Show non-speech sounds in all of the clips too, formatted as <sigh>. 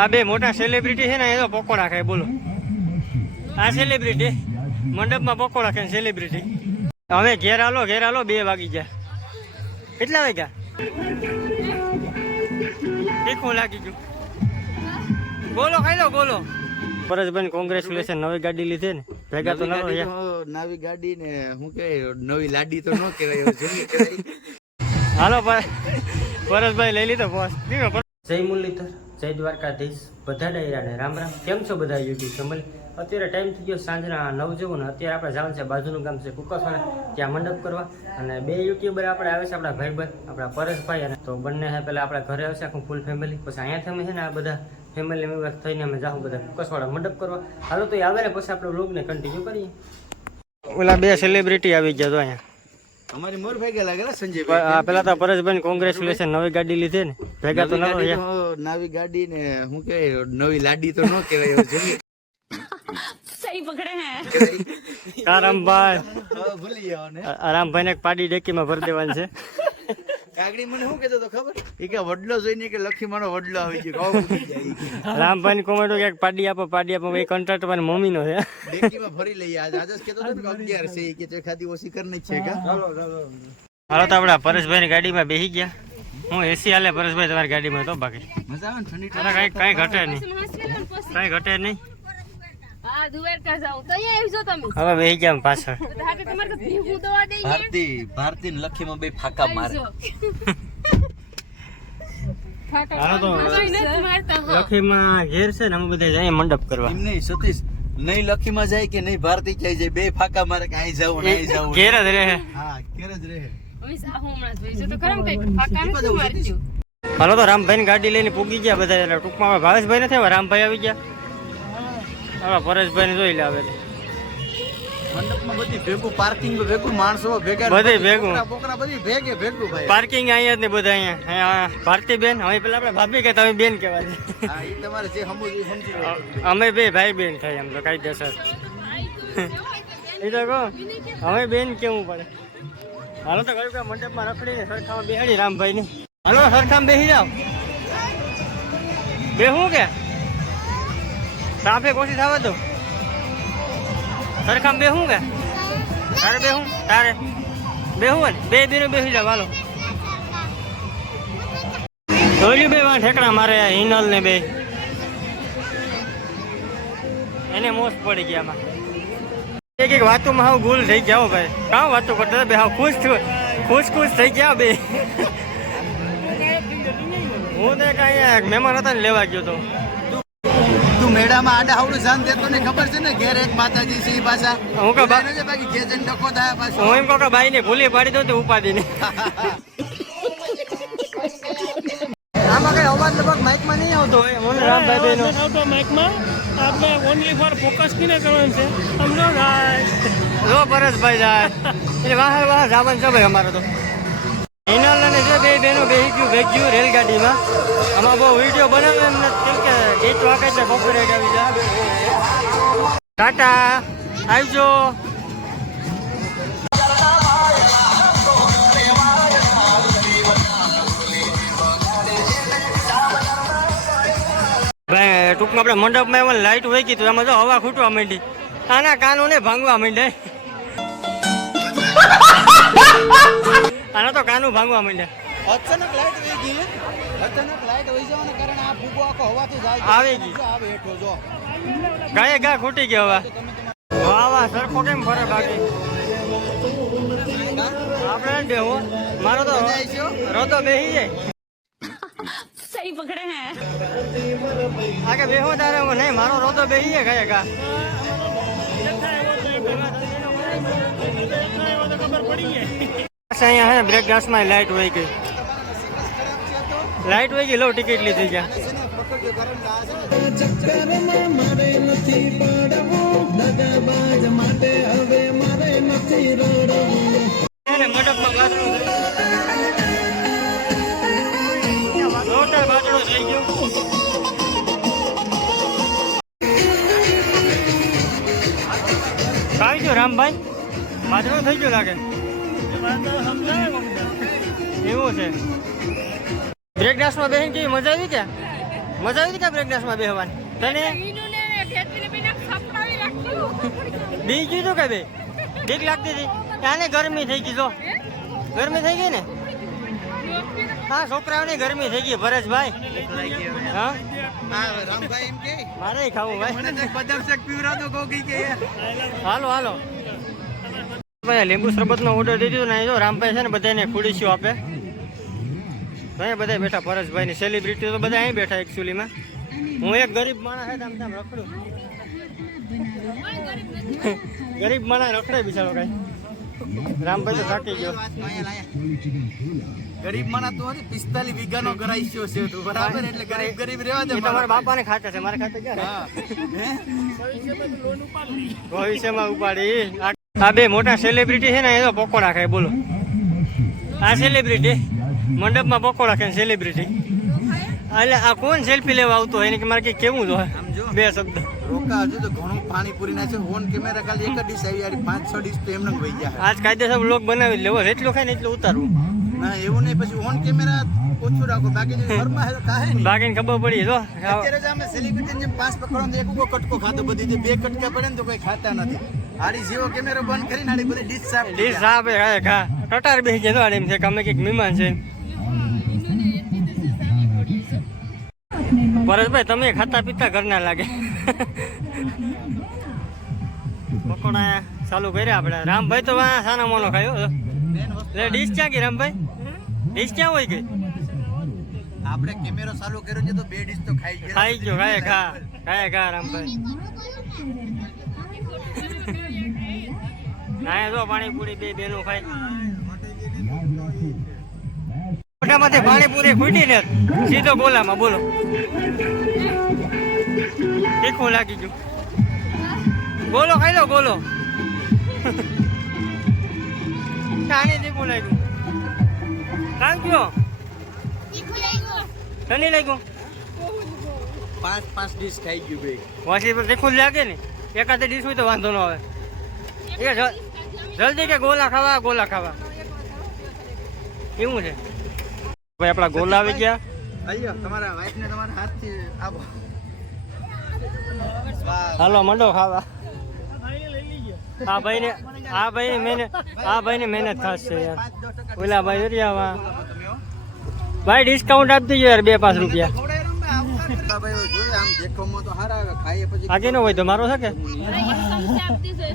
આ બે મોટા સેલિબ્રિટી છે ને એ તો પકોડા ખાય બોલો. આ સેલિબ્રિટી મંડપમાં પકોડા ખાય સેલિબ્રિટી હવે ઘેર આલો ઘેર આલો બે વાગી ગયા. કેટલા વાગ્યા? તીખું લાગી ગયું. બોલો ખાઈ લો બોલો. પરેશભાઈ કોંગ્રેચ્યુલેશન નવી ગાડી લીધી ને. ભેગા તો નવી ગાડી ને હું કે નવી લાડી તો ન કહેવાય. હાલો ભાઈ પરેશભાઈ લઈ લીધો બોસ જય મુરલીધર જય દ્વારકાધીશ. બધા ડાયરાને રામ રામ. કેમ છો બધા યુટ્યુબ સમલ અત્યારે ટાઈમ થઈ ગયો સાંજના નવ જેવું ને અત્યારે આપણે જવાનું છે બાજુનું ગામ છે કુકસવાના ત્યાં મંડપ કરવા. અને બે યુટ્યુબર આપણે આવે છે આપણા ભાઈબંધ આપણા પરેશભાઈ અને તો બંને હે પહેલાં આપણા ઘરે આવશે આખું ફૂલ ફેમિલી પછી અહીંયાથી અમે છે ને આ બધા ફેમિલી મેમ્બર થઈને અમે જાઉં બધા કુકસવાળા મંડપ કરવા. હાલો તો એ આવે ને પછી આપણે બ્લોગને કન્ટિન્યુ કરીએ. ઓલા બે સેલિબ્રિટી આવી ગયા તો અહીંયા. અમારી મોર ભેગા લાગેલા સંજયભાઈ. પેલા નવી ગાડી લીધી ને. ભેગા તો નવી ગાડી ને હું કે નવી લાડી તો ન કહેવાય એવું જોઈએ સહી પકડે હે. કારામભાઈ. ભૂલી ભરી દેવાની છે. કાગડી મને શું કહેતો તો ખબર? એ કે વડલો જોઈને કે લખી મારો વડલો આવી ગયો કે. રામભાઈ ની કોમેન્ટો ક્યાંક પાડી આપો પાડી આપો એ કોન્ટ્રાક્ટ મારી મમ્મી નો છે. ડેકીમાં ભરી લઈએ આજ. આજે જ કહેતો હતો કે અગિયાર છે ઈ કે ચોખાથી ઓછી કરી છે કા? હાલો તો આપડા પરેશભાઈ ની ગાડીમાં બેસી ગયા. હું એસી હાલે પરેશભાઈ તમારી ગાડીમાં તો બાકી. મજા આવે ને ઠંડી કઈ કઈ ઘટે નહીં. કઈ ઘટે નહીં. હા દુવેર કા જાઉં તો અહીંયા આવજો તમે? હવે બેસી ગયા પાછળ. હાટે તમારે તો ભીગું દવા દઈએ. ભારતી ભારતી ને લખીમાં બે ફાકા મારે. તો લખીમાં ઘેર છે ને અમે બધા જઈએ મંડપ કરવા. એમ નહીં સતીશ નહીં લખીમાં જાય કે નહીં ભારતી ક્યાંય જાય બે ફાકા મારે કે અહીં નહીં અહીં જાવું ઘેર જ રહે. હા ઘેર જ રહે. તો ખરમ કઈ ફાકા નથી મારતી? હાલો તો રામભાઈ ની ગાડી લઈને પૂગી ગયા બધા એટલે ટૂંકમાં ભાવેશભાઈ નથી હવે રામભાઈ આવી ગયા. હવે પરેશભાઈ જોઈ લે આવે મંડપમાં બધી ભેગું પાર્કિંગ ભેગું માણસો ભેગા બધે ભેગું. બોકરા બોકરા બધી ભેગે ભેગું ભાઈ. પાર્કિંગ અહીંયા જ ને બધા અહીંયા. ભારતી બેન હવે પેલા આપણે ભાભી કે તમે બેન કહેવાય. હા તમારે જે સમજવું સમજી અમે બે ભાઈ બેન થાય એમ તો કાયદેસર. એ તો કહો હવે બેન કેવું પડે? હાલો તો કયું કે મંડપમાં રખડીને સરખામાં બેહાડી રામભાઈને. હાલો સરખામાં બેસી જાઓ. બેહું કે? ટ્રાફિક ઓછી થવા દો સરખામ બેહું કે તારે બેહું તારે બેહું ને બે બેનો બેસી જાવ હાલો જોઈ બે વાં ઠેકડા મારે હિનલ ને બે એને મોસ પડી ગયા આમાં એક એક વાતોમાં હાવ ભૂલ થઈ ગયા હો ભાઈ કાં વાતો કરતા બે હાવ ખુશ થયો ખુશ ખુશ થઈ ગયા બે હું તો કાંઈ મહેમાન હતા ને લેવા ગયો તો મેળામાં આડા આવડું જાન દેતો ને ખબર છે ને? ઘેર એક માતાજી છે પાછા. હું કે બાકી ઘેર જઈને થાય પાછો. હું એમ કહું કે બાઈને ભૂલી પાડી દઉં તો ઉપાડી ને આમાં કઈ અવાજ લગભગ માઇકમાં નહીં આવતો હોય? મને રામભાઈ બેનો આવતો માઇકમાં આપણે ઓનલી ફોર ફોકસ કિને કરવાનું છે. સમજો જો પરેશભાઈ જાય. એટલે વાહ વાહ જવાનું છે ભાઈ અમારે તો. જે બે બેનો બેસી ગયું ભેગ્યું રેલગાડીમાં. આમાં બહુ વીડિયો બનાવે એમ કેમ કે ગીત વાગે છે કોપીરાઇટ આવી જાય. ટાટા, આવજો. ટૂંકમાં આપણે મંડપમાં એમાં લાઈટ હોય ગઈ તો એમાં જો હવા ખૂટવા માંડી. આના કાનો ને ભાંગવા માંડે. <laughs> આના તો કાનું ભાંગવા માંડે. અચાનક લાઈટ વહી ગઈ. અચાનક લાઈટ વહી જવાને કારણે આ ફૂગો આખો હવાથી જાય આવે ગઈ. આવે હેઠો જો. ગાય ગા ખૂટી ગયો હવે. વાહ વાહ સરખો કેમ ફરે બાકી? આપણે ન બેહો. મારો તો રોતો બેહી જાય. સહી બેહો તારે નહીં મારો રોતો બેહી જાય ગાય ગા. અહીંયા બ્રેક ડાન્સમાં લાઈટ હોય ગઈ. લાઈટ વહી ગઈ, લો ટિકિટ લીધી એને મંડપમાં બાથરૂમ. રોટે થઈ ગયો. આવી ગયો રામભાઈ? બાથરૂમ થઈ ગયો લાગે? એવું છે. બ્રેક ડાન્સમાં બેસીને કેવી મજા આવી કે મજા આવી કે બ્રેક ડાન્સમાં બેહવાની? તને. બી કીધું કે બે? બીક લાગતી હતી. આને ગરમી થઈ ગઈ જો. ગરમી થઈ ગઈ ને? હા છોકરાઓની ગરમી થઈ ગઈ. પરેશભાઈ હા હા? રામભાઈ એમ કે મારે ખાવું ભાઈ. બદામ શેક પીવડાવતો કોકી કે હાલો હાલો. ભાઈ લીંબુ શરબતનો ઓર્ડર દીધો ને જો રામભાઈ છે ને બધાને ખુડીશું આપે. અહીંયા બધા બેઠા પરેશભાઈની સેલિબ્રિટી તો બધા અહીં બેઠા એકચ્યુઅલીમાં હું એક ગરીબ માણસ હે આમ તેમ રખડું. ગરીબ માણસ રખડે બિચારો કઈ. રામભાઈ તો થાકી ગયો. ગરીબ માણસ તો હતી પિસ્તાલીસ કરાઈ ગયો છે તું. બરાબર? એટલે ગરીબ ગરીબ રહેવા દે તમારા તમારા બાપાને ખાતે છે મારા ખાતે ક્યાં હે? ભવિષ્યમાં ઉપાડી. આ- આ બે મોટા સેલિબ્રિટી છે ને એ તો પકોડા ખાય બોલો. આ સેલિબ્રિટી મંડપમાં પકોડા ખાય સેલિબ્રિટી એટલે આ કોણ સેલ્ફી લેવા આવતો હોય? એને કે મારે કેવું જો બે શબ્દ. રોકા હજુ તો ઘણું પાણી પૂરી નાખે ફોન કેમેરા ખાલી એક જ ડીશ આવી યાર પાંચ છ ડીશ તો એમને વહી ગયા આજ કાયદેસર બ્લોગ બનાવી લેવો એટલું ખાય ને એટલું ઉતારવું. ના એવું નહીં. પછી ઓન કેમેરા ઓછું રાખો. બાકી જે ઘરમાં કાહે નહીં. બાકીને ખબર પડી જો. અત્યારે જ અમે સેલિબ્રિટી જેમ પાંચ પકડો તો એક કટકો ખાતો બધી જે બે કટકા પડે ને તો કોઈ ખાતા નથી. આડી જેવો કેમેરો બંધ કરીને આડી બધી ડીશ સાફ ડીશ જાય. ખા ટટાર બેસી જાય એમ છે કે અમે કંઈક મહેમાન છે. પરેશભાઈ તમે ખાતા પીતા ઘરના લાગે. પકોડા ચાલુ કર્યા આપણે. રામભાઈ તો સાના સાનો મોનો ખાયો. એટલે ડીશ ક્યાં ગઈ રામભાઈ? ડીશ ક્યાં હોય ગઈ? આપણે કેમેરો ચાલુ કર્યો છે તો બે ડીશ તો ખાઈ ગયા. ખાઈ ગયો ખાય ખા ખાય ખા રામભાઈ. ના જો પાણીપુરી બે બેનું ખાય. મોઢામાંથી પાણીપુરી ખૂટી ને સીધો ગોલામાં બોલો. તીખું લાગી ગયું. બોલો ખાઈ લો બોલો કાણી તીખું લાગ્યું. કામ કયો? શની લાગ્યું? પાંચ પાંચ ડીશ ખાઈ ગયું ભાઈ. વાસી પર તીખું લાગે ને. એકાદ ડીશ હોય તો વાંધો ન આવે. એ જલ્દી કે ગોલા ખાવા ગોલા ખાવા. એવું છે? ભાઈ આપણા ગોલા આવી ગયા. અయ్యో તમારા વાઈફ ને તમારા હાથથી આપો. વાહ હાલો મંડો ખાવા. આ ભાઈને આ ભાઈ મહેનત આ ભાઈની મહેનત થશે યાર. ઓલા ભાઈ હરિયાવા ભાઈ ડિસ્કાઉન્ટ આપી દેજો યાર બે પાંચ રૂપિયા. ખવડાય રમે, આવું ના કરતા ભાઈ જોઈએ આમ દેખવામાં તો સારા આવે ખાઈએ પછી આ કેનો હોય તો મારો છે કે?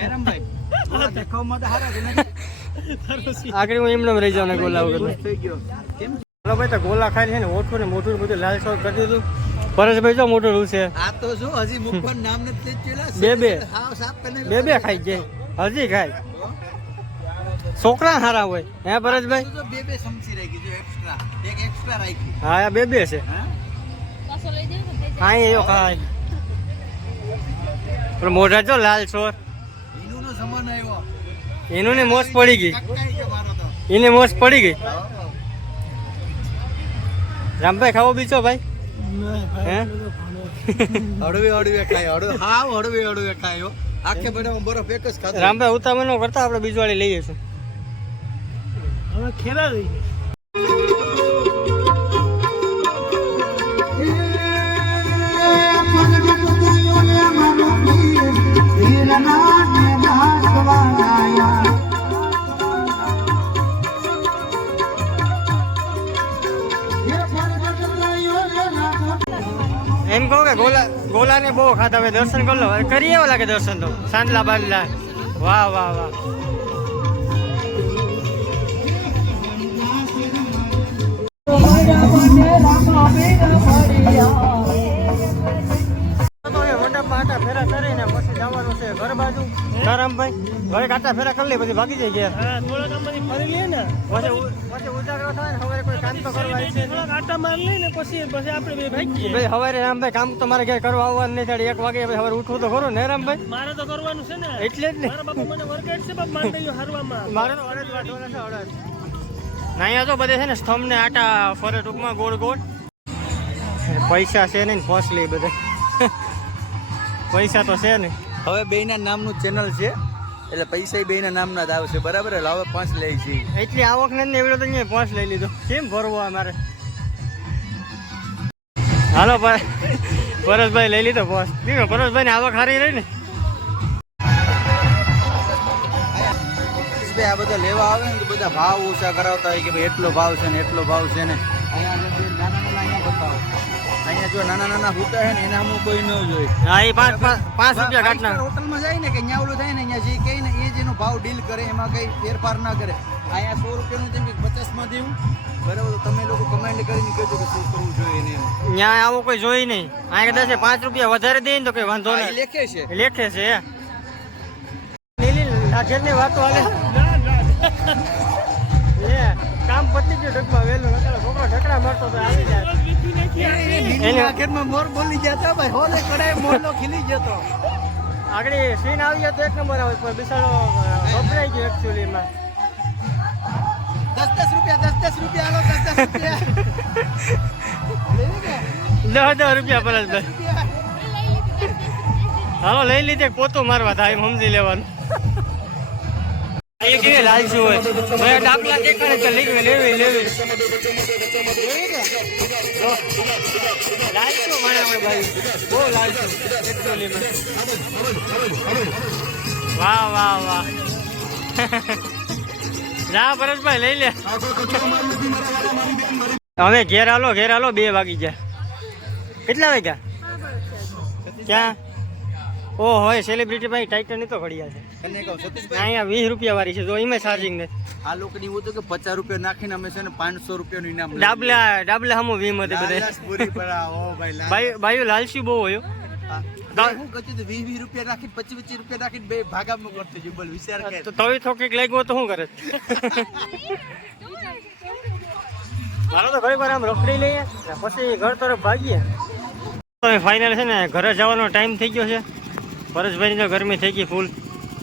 હે રમભાઈ ઓલા દેખાવમાં તો સારા છે ને. આગળ હું એમને રહી જાઉં ને ચાલો ભાઈ તો ગોલા ખાઈ છે ને ઓઠું ને મોટું બધું લાલ ચોક કરી દીધું. પરેશભાઈ જો મોઢું રૂ છે આ તો શું હજી મુખવાનું નામ નથી ચેલા બે બે. બે બે ખાઈ જાય. હજી ખાય. છોકરા સારા હોય. હે પરેશભાઈ? તો બે બે સમસી રાખી જો એક્સ્ટ્રા એક એક્સ્ટ્રા રાખી. હા આ બે બે છે. હા? હા એયો ખાય. પણ મોઢા જો લાલ આવ્યો. એનું ને મોસ પડી ગઈ. એને મોસ પડી ગઈ. રામભાઈ ખાવો બીજો ભાઈ? હે? હળવે હળવે ખાય હળવે. હાવ હળવે હળવે ખાય આખે બરાબર બરફ એક જ ખાતો રામભાઈ ઉતાવળ નો કરતા આપણે બીજવાળી વાળી લઈએ છીએ. હવે રહી એમ કહો કે ગોલા ગોલાને બહુ ખાતા હવે દર્શન કરી લો કરીએ એવા લાગે દર્શન તો સાંજલા બાંધલા વાહ વાહ વાહ તો જવાનું ઘર કાંટા ફેરા કરી લે પછી ભાગી જાય ગયા હા કામ આમાંથી ફરી લે ને. પછી પછી ઉજાગરો થાય ને કોઈ કામ તો કરવા છે થોડા આટા માર લઈએ ને પછી પછી આપણે બે ભાગીએ. ભાઈ સવારે રામભાઈ કામ તો મારે ઘેર કરવા આવવાનું નહીં થાય એક વાગે પછી સવારે ઉઠવું તો ખરું ને રામભાઈ? મારે તો કરવાનું છે ને. એટલે જ ને. મારા બાપુ મને વર્કેટ છે બાપ દઈએ હારવામાં. મારે તો અડદ વાટવાના છે અડદ. અહીંયા તો બધે છે ને સ્તંભ ને આટા ફરે ટૂંકમાં ગોળ ગોળ. પૈસા છે નહીં ફોસ લે બધે. પૈસા તો છે ને હવે બેયના નામનું ચેનલ છે. એટલે પૈસા બેયના નામના જ આવશે. બરાબર? એટલે હવે પાંચ લઈ છે એટલી આવક ને એવડો તો અહીંયા પાંચ લઈ લીધો. કેમ ભરવો અમારે હાલો ભાઈ પરેશભાઈ લઈ લીધો પાંચ. દીકરો પરેશભાઈ ની આવક સારી રહી ને? આ બધા લેવા આવે ને તો બધા ભાવ ઓછા કરાવતા હોય કે ભાઈ એટલો ભાવ છે ને એટલો ભાવ છે ને. જો નાના નાના ફૂટા હે ને એના હું કોઈ ન જોઈ. હા એ પાંચ પાંચ રૂપિયા star હોટલમાં જાય ને કે અહીંયા ઓલું થાય ને અહીંયા જે કહે ને એ જેનો ભાવ ડીલ કરે એમાં કઈ ફેરફાર ના કરે. અહીંયા સો રૂપિયાનું જેમ કે પચાસમાં દેવું બરાબર? તમે લોકો કમેન્ટ કરીને કહેજો કે શું કરવું જોઈએ ને. ત્યાં આવું કોઈ જોઈ નહીં. અહીંયા કદાચ પાંચ રૂપિયા વધારે દે ને તો કઈ વાંધો નહીં લેખે છે. લેખે છે. લીલી લાખેરની વાતો હાલે. મોર બોલી જતા ભાઈ હોલે કડાય મોરલો ખીલી જતો. આગળ સીન આવી તો એક નંબર આવે પણ બિસાડો ગભરાઈ ગયો એકચ્યુઅલીમાં દસ દસ રૂપિયા દસ દસ રૂપિયા આલો દસ દસ રૂપિયા દસ દસ રૂપિયા રૂપિયા. હાલો લઈ લીધે પોતું મારવા થાય સમજી લેવાનું. એ કેવી લાલચી હોય મેં ડાકલા લેવી લેવી ભાઈ? બહુ વાહ વાહ વાહ. જા પરેશભાઈ લઈ લે. હવે ઘેર આલો ઘેર હાલો બે વાગી ગયા. કેટલા વાગ્યા? ક્યાં? ઓ હોય સેલિબ્રિટી ભાઈ ટાઈટન તો ઘડિયા છે. અહીંયા વીસ રૂપિયા વાળી છે જો એમાં ચાર્જિંગ ને. આ લોકોની એવું હતું કે પચાસ રૂપિયા નાખીને અમે છે ને પાંચસો રૂપિયાનું ઇનામ લઈ ડાબલા ડાબલા હમું વીમ હતી બધે ભાઈ લાલસી બહુ હોય હો. છું, વીસ વીસ રૂપિયા નાખીને પચીસ પચીસ રૂપિયા નાખીને બે ભાગામાં કરતો છું. બોલ વિચાર કર. તો તવી થોકીક લાગ્યો તો શું કરે? તો ઘણી વાર આમ રખડી લઈએ ને પછી ઘર તરફ ભાગીએ. તો ફાઇનલ છે ને ઘરે જવાનો ટાઈમ થઈ ગયો છે. પરેશભાઈની તો ગરમી થઈ ગઈ ફૂલ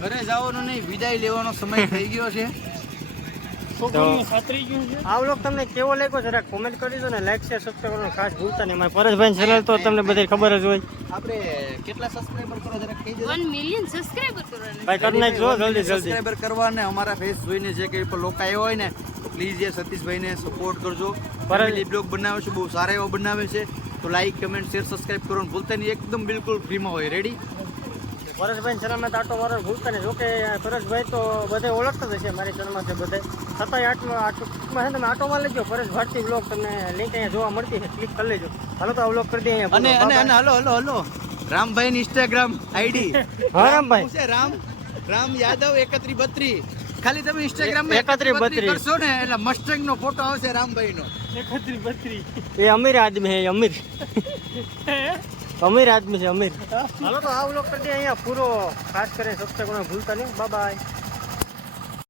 ઘરે જવાનો નહીં વિદાય લેવાનો સમય થઈ ગયો છે. આ વ્લોગ તમને કેવો લાગ્યો જરા કોમેન્ટ કરી દો ને લાઈક શેર સબસ્ક્રાઈબ કરવાનું ખાસ ભૂલતા નહીં. મારા પરેશભાઈ ચેનલ તો તમને બધી ખબર જ હોય. આપણે કેટલા સબસ્ક્રાઇબર કરો જરા કહી દો વન મિલિયન સબસ્ક્રાઈબર કરવાના ભાઈ કરી નાખજો જલ્દી જલ્દી. સબસ્ક્રાઇબર કરવા ને અમારા ફેસ જોઈને જે કંઈ પણ લોકો આવ્યા હોય ને તો પ્લીઝ એ સતીશભાઈને સપોર્ટ કરજો. ફેમિલી બ્લોગ બનાવે છે બહુ સારા એવો બનાવે છે. તો લાઈક કમેન્ટ શેર સબસ્ક્રાઇબ કરવાનું ભૂલતા નહીં. એકદમ બિલકુલ ફ્રીમાં હોય. રેડી પરેશભાઈ ચેનલમાં તો આટો વરસ ભૂલતા નહીં. જોકે પરેશભાઈ તો બધે ઓળખતા જ હશે મારી ચરણમાં છે બધે. છતાંય આટલો આટલું છે તમે આટોમાં લેજો. પરેશ ભારતી બ્લોગ તમને લિંક અહીંયા જોવા મળતી છે ક્લિક કરી લેજો. હાલો તો આ બ્લોગ કરી દઈએ અને અને અને હલો હલો હલો. રામભાઈ ની ઇન્સ્ટાગ્રામ <laughs> આઈડી હા રામભાઈ. છે રામ. રામ યાદવ એકત્રી બત્રી ખાલી તમે ઇન્સ્ટાગ્રામમાં એકત્રી બત્રી. કરશો ને એટલે મસ્ટંગ નો ફોટો આવશે રામભાઈ નો એકત્રી બત્રી એ અમીર આદમી છે અમીર. અમીર આદમી છે, અમીર. હાલો તો આ દઈએ અહીંયા પૂરો ખાસ કરીને સબસ્ક્રાઈબ કરવાનું ભૂલતા નહીં. બાય.